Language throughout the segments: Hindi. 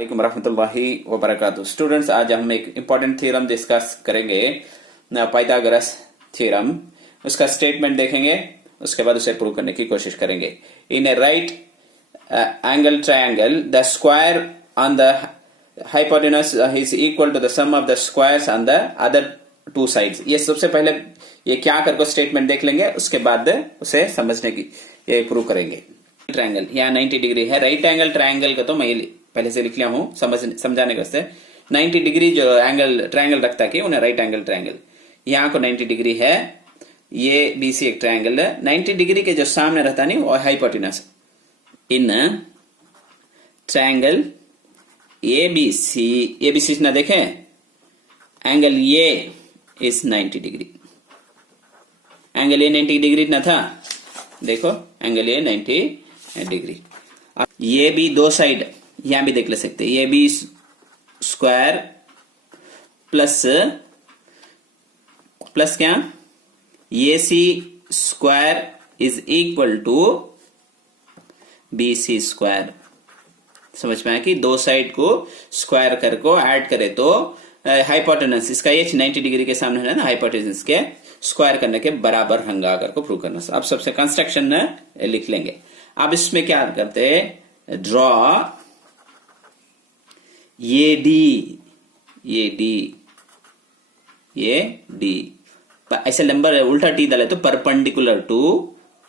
वालेकुम रहमतुल्लाहि व बरकातुहू। स्टूडेंट्स, आज हम एक इम्पॉर्टेंट थ्योरम डिस्कस करेंगे, पाइथागोरस थ्योरम। उसका स्टेटमेंट देखेंगे, उसके बाद उसे प्रूव करने की कोशिश करेंगे। In a right angle triangle the square on the hypotenuse is equal to the sum of the squares on the other two sides. ये सबसे पहले ये क्या करके स्टेटमेंट देख लेंगे, उसके बाद उसे समझने की ये प्रूव करेंगे। ट्रायंगल यहाँ 90 डिग्री है। राइट एंगल ट्रायंगल का तो मैं पहले से लिख लिया हूं समझाने के वास्ते। 90 डिग्री जो एंगल ट्रायंगल रखता है उन्हें राइट एंगल ट्रायंगल। यहाँ को 90 डिग्री है, ये बीसी एक ट्रायंगल है। 90 डिग्री के जो सामने रहता नहीं वो हाइपोटेनस। इन ट्रायंगल एबीसी ना देखें, एंगल ये इज 90 डिग्री। एंगल ये 90 डिग्री ना था, देखो एंगल ये 90 डिग्री। ये भी दो साइड यहां भी देख ले सकते हैं। ये भी स्क्वायर प्लस क्या, ये C square is equal to B C square. समझ में आया कि दो साइड को स्क्वायर कर को ऐड करे तो हाइपोटेनस इसका ये 90 डिग्री के सामने है ना, हाइपोटेनस के स्क्वायर करने के बराबर होगा कर को प्रूव करना। अब सबसे कंस्ट्रक्शन लिख लेंगे। अब इसमें क्या करते हैं, ड्रॉ ये डी ऐसे नंबर उल्टा टी डाले तो परपेंडिकुलर टू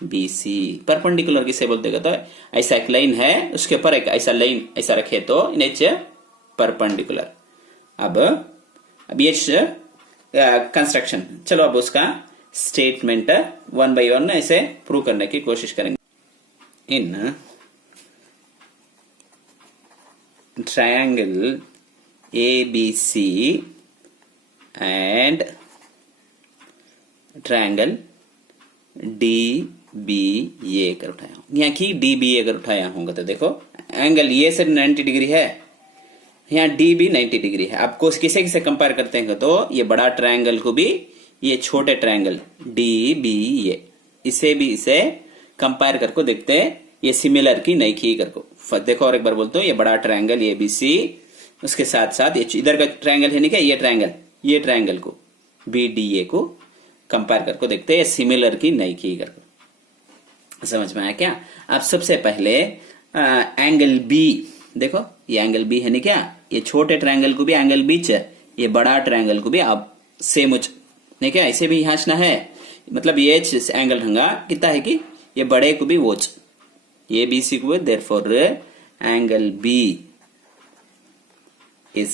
बीसी। परपेंडिकुलर किसे बोलते तो ऐसा एक लाइन है, उसके ऊपर एक ऐसा लाइन ऐसा रखे तो इन्हें परपेंडिकुलर। अब ये कंस्ट्रक्शन, चलो अब उसका स्टेटमेंट वन बाय वन ऐसे प्रूव करने की कोशिश करेंगे। इन triangle ABC and triangle DBA कर उठाया हूं। यहाँ की DBA कर उठाया होगा तो देखो एंगल ये से 90 डिग्री है, यहाँ DB 90 डिग्री है। आपको किसे किसे कंपेयर करते हैं तो ये बड़ा ट्रायंगल को भी ये छोटे ट्रायंगल DBA इसे भी इसे कंपेयर करके देखते हैं ये सिमिलर की नहीं की करको। देखो और एक बार बोलते हो, ये बड़ा ट्रायंगल ये बीसी, उसके साथ साथ ये इधर का ट्रायंगल है नहीं क्या, ये ट्रायंगल को BDA को कंपेयर करके देखते हैं सिमिलर की नहीं की करको। समझ में आया क्या? अब सबसे पहले एंगल बी देखो, ये एंगल बी है नहीं क्या, ये छोटे ट्रायंगल को भी एंगल बीच है, ये बड़ा ट्रायंगल को भी अब सेम नहीं क्या, ऐसे भी हाचना है। मतलब ये एंगल रंगा कितना है कि ये बड़े को भी वोच ये BC को, therefore angle B is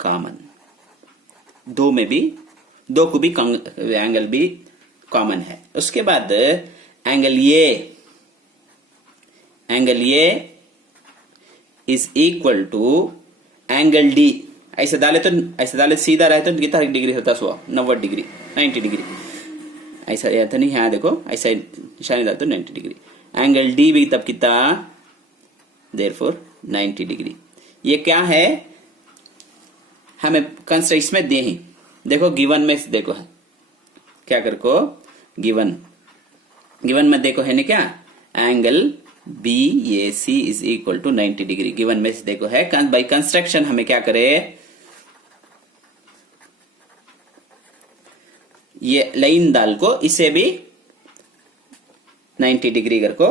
common. दो को भी एंगल B कॉमन है। उसके बाद एंगल ये is equal to angle D। ऐसे डाले सीधा रहे तो कितना डिग्री होता है, 90 डिग्री 90 डिग्री। ऐसा या तो नहीं, यहाँ देखो ऐसा निशानी डाले तो 90 डिग्री। एंगल D भी तब कितना, देयरफॉर 90 डिग्री। ये क्या है हमें कंस्ट्रक्ट में दे ही, देखो गिवन में देखो है क्या कर को, गिवन में देखो है नहीं क्या, angle BAC is equal to 90 degree. Given में देखो है, बाई कंस्ट्रक्शन हमें क्या करे, ये लाइन डाल को इसे भी 90 डिग्री कर को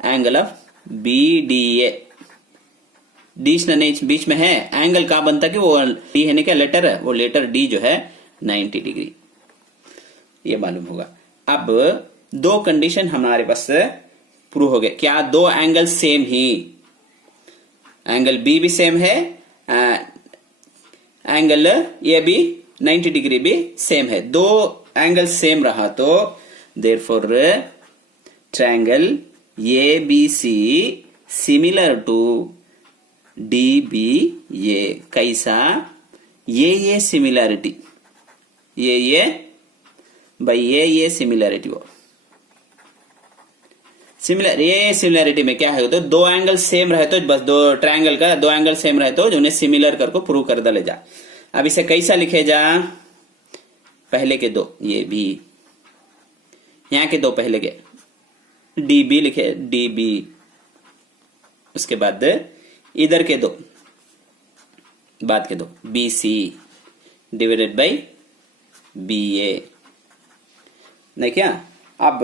एंगल ऑफ BDA बीच में है। एंगल का बनता कि वो D है नहीं क्या, लेटर है, वो लेटर D जो है 90 डिग्री, ये मालूम होगा। अब दो कंडीशन हमारे पास प्रूव हो गए। क्या? दो एंगल सेम ही, एंगल B भी सेम है, एंगल ये भी 90 डिग्री भी सेम है। दो एंगल सेम रहा तो therefore triangle ABC similar to DBA। कैसा? ये सिमिलैरिटी, ये भाई ये सिमिलैरिटी वो ये सिमिलैरिटी में क्या है तो दो एंगल सेम रहे तो बस, दो ट्रायंगल का दो एंगल सेम रहे तो उन्हें सिमिलर करके प्रूव कर डाले जा। अब इसे कैसा लिखे जा, पहले के दो ये भी, यहाँ के दो पहले के DB लिखे DB, उसके बाद इधर के दो, बाद के दो, B C divided by B A, नहीं क्या। अब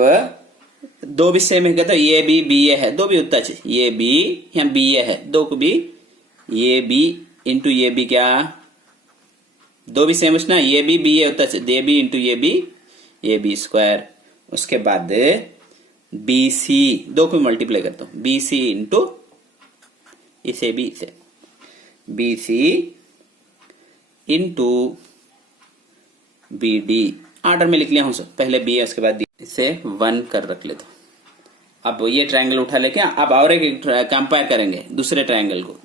दो भी सेम है, तो ये बी ए है, दो भी उतना चाहिए, ये बी यहाँ बी ए है, दो को भी ये बी इंटू ये बी, क्या दो भी सेम ना, ये बी ए उतना चाहिए, ये बी इंटू ये बी स्क्वायर। उसके बाद बी सी, दो को मल्टीप्लाई करता हूं, बी सी इंटू इसे बी से, B C into B D, order में लिख लिया हूं सर, पहले बी है उसके बाद डी, इसे 1 कर रख लेता हूं। अब ये ट्रायंगल उठा लेके अब और एक कंपेयर करेंगे दूसरे ट्रायंगल को,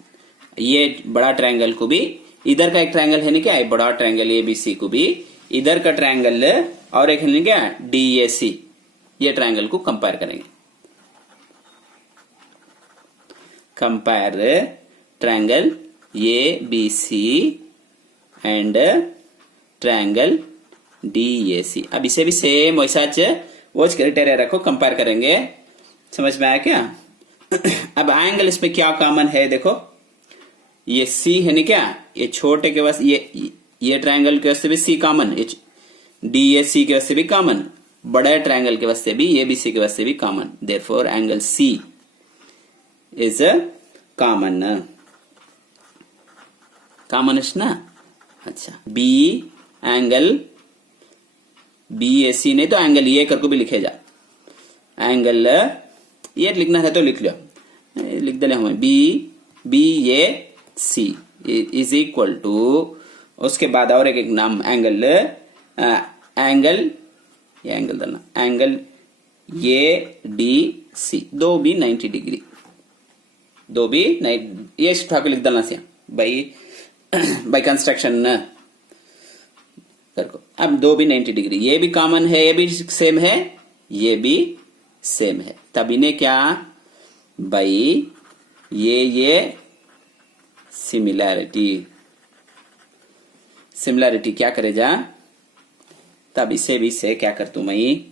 ये बड़ा ट्रायंगल को भी, इधर का एक ट्रायंगल है नहीं क्या, बड़ा ट्रायंगल ए बी सी को भी, इधर का ट्रायंगल और एक है नहीं क्या डी ए सी, ये ट्रायंगल को कंपेयर करेंगे। Compare triangle A B C and triangle D A C. अब इसे भी सेम वैसा वो क्राइटेरिया रखो, कंपेयर करेंगे। समझ में आया क्या? अब एंगल इसमें क्या कॉमन है देखो, ये सी है नहीं क्या, ये छोटे के वास्ते ये ट्रायंगल के वास्ते भी सी कॉमन, डी ए सी के वास्ते भी कॉमन, बड़े ट्रायंगल के वास्ते भी, ए बी सी के वास्ते भी common. Therefore angle C is common, common है ना। अच्छा, B angle B A C नहीं तो एंगल ए करके भी लिखे जा, एंगल ये लिखना है तो लिख लो, लिख दे हमें B A C is equal to, उसके बाद और एक नाम एंगल ये एंगल देना, एंगल ए डी सी, दो भी 90 डिग्री, दो भी ये उठा के लिख देना से बाई कंस्ट्रक्शन करको। अब दो भी 90 डिग्री, ये भी कॉमन है, ये भी सेम है, ये भी सेम है, तब इन्हें क्या बाई ये सिमिलैरिटी क्या करे जा, तब इसे भी से क्या कर तू मई,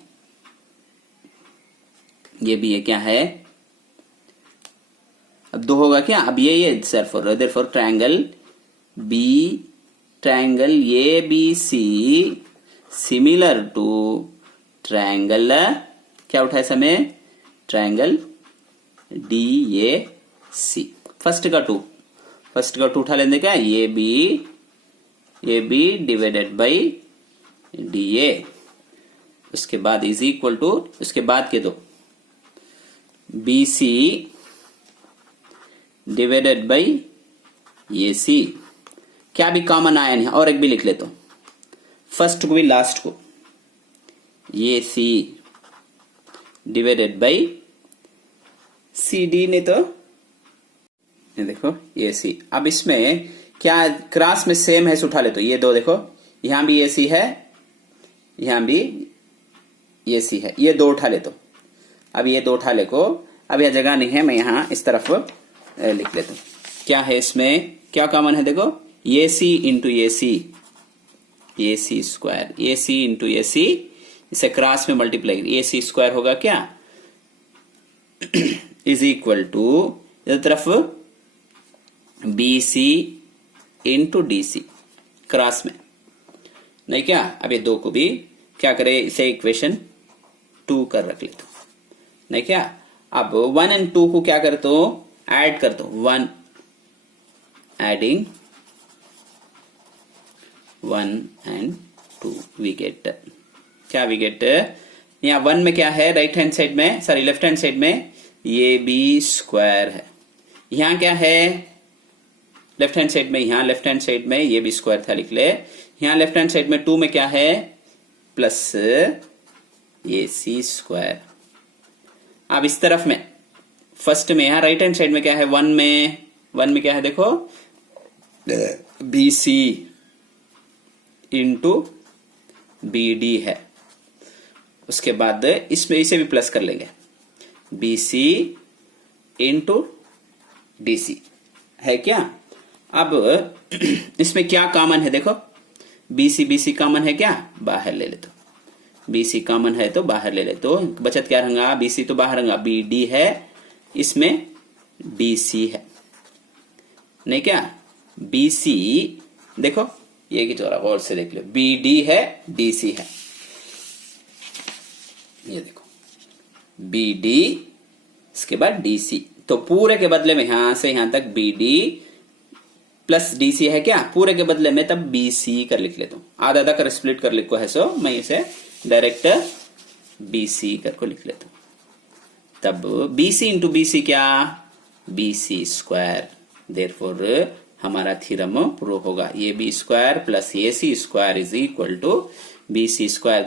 ये भी ये क्या है, अब दो होगा क्या, अब ये therefore triangle A B C similar to triangle क्या उठा है समय, triangle D A C. First का टू उठा लेंगे क्या, A B divided by D A, उसके बाद इज इक्वल टू, उसके बाद के दो B C divided by A C, क्या भी कॉमन आया नहीं, और एक भी लिख लेता हूं, फर्स्ट को भी लास्ट को, ये C divided by C D, नहीं तो ये देखो ये सी। अब इसमें क्या क्रॉस में सेम है उठा ले, तो ये दो देखो, यहां भी ये सी है, यहां भी ये सी है, ये दो उठा ले, तो अब ये दो उठा ले को, अब यह जगह नहीं है, मैं यहां इस तरफ लिख लेता हूं। क्या है इसमें, क्या कॉमन है देखो, ए सी इंटू ए सी स्क्वायर, ए सी इंटू ए सी, इसे क्रॉस में मल्टीप्लाई, ए सी स्क्वायर होगा क्या इज इक्वल टू इधर तरफ B C into D C cross में, नहीं क्या। अब ये दो को भी क्या करे, इसे इक्वेशन 2 कर रख लेते, नहीं क्या। अब 1 एंड 2 को क्या करते हो, ऐड कर दो, 1 एडिंग 1 and 2 वी गेट, क्या वी गेट, यहाँ 1 में क्या है, राइट हैंड साइड में, सॉरी लेफ्ट हैंड साइड में ये बी स्क्वायर है, यहाँ क्या है लेफ्ट हैंड साइड में, यहाँ लेफ्ट हैंड साइड में ये बी स्क्वायर था, लिख ले। यहाँ लेफ्ट हैंड साइड में 2 में क्या है, प्लस ए सी स्क्वायर। अब इस तरफ में फर्स्ट में, यहाँ राइट हैंड साइड में क्या है, 1 में क्या है देखो, B C into B D है, उसके बाद इसमें इसे भी प्लस कर लेंगे, B C into D C है क्या। अब इसमें क्या कॉमन है देखो, बी सी कॉमन है क्या, बाहर ले ले, तो बी सी कॉमन है तो बाहर ले ले, तो बचत क्या रहेगा, बी सी तो बाहर रहेगा, बी डी है, इसमें डी सी है, नहीं क्या, BC देखो ये की थोड़ा गौर से देख लो, BD है DC है, ये देखो BD इसके बाद DC, तो पूरे के बदले में यहां से यहां तक BD प्लस DC है क्या, पूरे के बदले में तब BC कर लिख लेता हूं, आधा आधा कर स्प्लिट कर लिखो है, सो मैं इसे डायरेक्ट BC करके लिख लेता हूं। तब BC इंटू BC क्या, BC स्क्वायर, देयरफॉर हमारा थ्योरम प्रूव होगा, AB square plus AC square is equal to BC square.